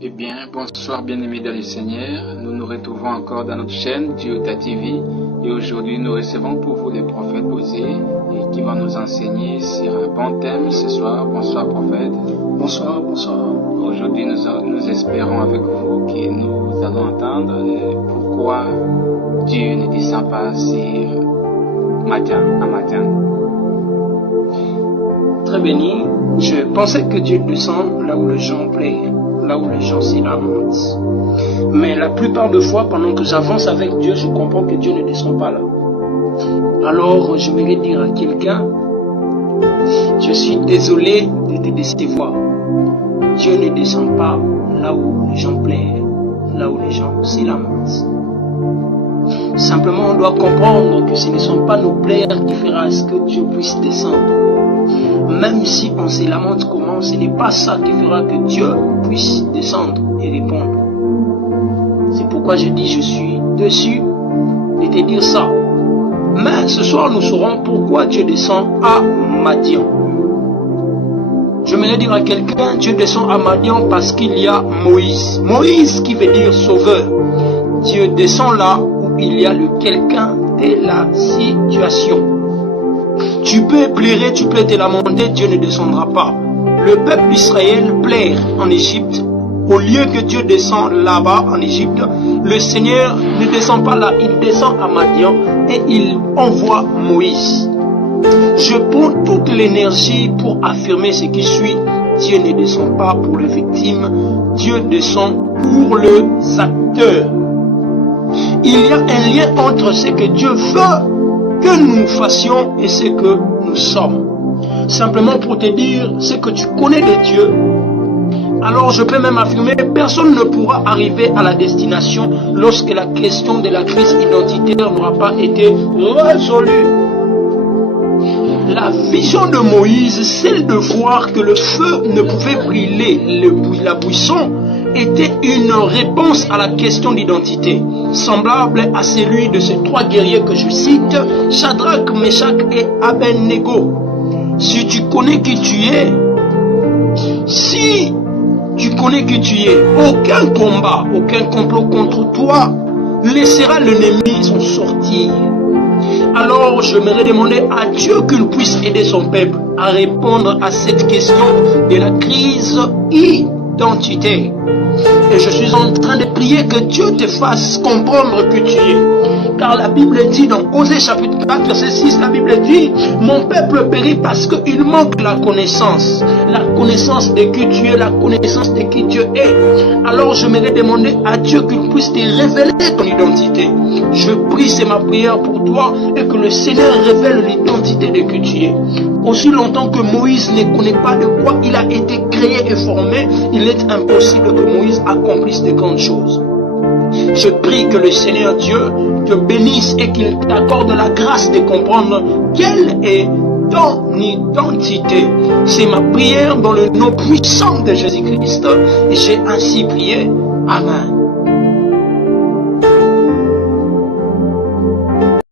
Eh bien, bonsoir bien-aimés dans le Seigneur. Nous nous retrouvons encore dans notre chaîne Diota TV et aujourd'hui nous recevons pour vous le prophète Osée qui va nous enseigner sur un bon thème ce soir. Bonsoir prophète. Bonsoir, bonsoir. Aujourd'hui nous espérons avec vous que nous allons entendre pourquoi Dieu ne descend pas sur Madian à Madian. Très béni. Je pensais que Dieu descend là où les gens plaient, là où les gens s'y lamentent. Mais la plupart des fois, pendant que j'avance avec Dieu, je comprends que Dieu ne descend pas là. Alors, je vais dire à quelqu'un, je suis désolé de te décevoir. Dieu ne descend pas là où les gens plaient, là où les gens s'y lamentent. Simplement, on doit comprendre que ce ne sont pas nos plaires qui feront à ce que Dieu puisse descendre. Même si on se lamente comment, ce n'est pas ça qui fera que Dieu puisse descendre et répondre. C'est pourquoi je dis je suis dessus de te dire ça. Mais ce soir nous saurons pourquoi Dieu descend à Madian. Je voulais dire à quelqu'un, Dieu descend à Madian parce qu'il y a Moïse. Moïse qui veut dire sauveur. Dieu descend là où il y a le quelqu'un de la situation. Tu peux pleurer, tu peux te lamenter, Dieu ne descendra pas. Le peuple d'Israël pleure en Égypte. Au lieu que Dieu descend là-bas en Égypte, le Seigneur ne descend pas là, il descend à Madian et il envoie Moïse. Je prends toute l'énergie pour affirmer ce qui suit. Dieu ne descend pas pour les victimes, Dieu descend pour les acteurs. Il y a un lien entre ce que Dieu veut que nous fassions et ce que nous sommes. Simplement pour te dire ce que tu connais de Dieu, alors je peux même affirmer personne ne pourra arriver à la destination lorsque la question de la crise identitaire n'aura pas été résolue. La vision de Moïse, celle de voir que le feu ne pouvait brûler la buisson, était une réponse à la question d'identité, semblable à celui de ces trois guerriers que je cite, Shadrach, Meshach et Abednego. Si tu connais qui tu es, aucun combat, aucun complot contre toi laissera l'ennemi s'en sortir. Alors je me demander à Dieu qu'il puisse aider son peuple à répondre à cette question de la crise identité. Et je suis en train de prier que Dieu te fasse comprendre que tu es. Car la Bible dit dans Osée chapitre 4 verset 6, la Bible dit, mon peuple périt parce qu'il manque la connaissance de qui tu es, la connaissance de qui Dieu est. Alors je me demander à Dieu qu'il puisse te révéler ton identité. Je prie, c'est ma prière pour toi, et que le Seigneur révèle l'identité de qui tu es. Aussi longtemps que Moïse ne connaît pas de quoi il a été créé et formé, il est impossible que Moïse accomplisse de grandes choses. Je prie que le Seigneur Dieu te bénisse et qu'il t'accorde la grâce de comprendre quelle est ton identité. C'est ma prière dans le nom puissant de Jésus-Christ et j'ai ainsi prié. Amen.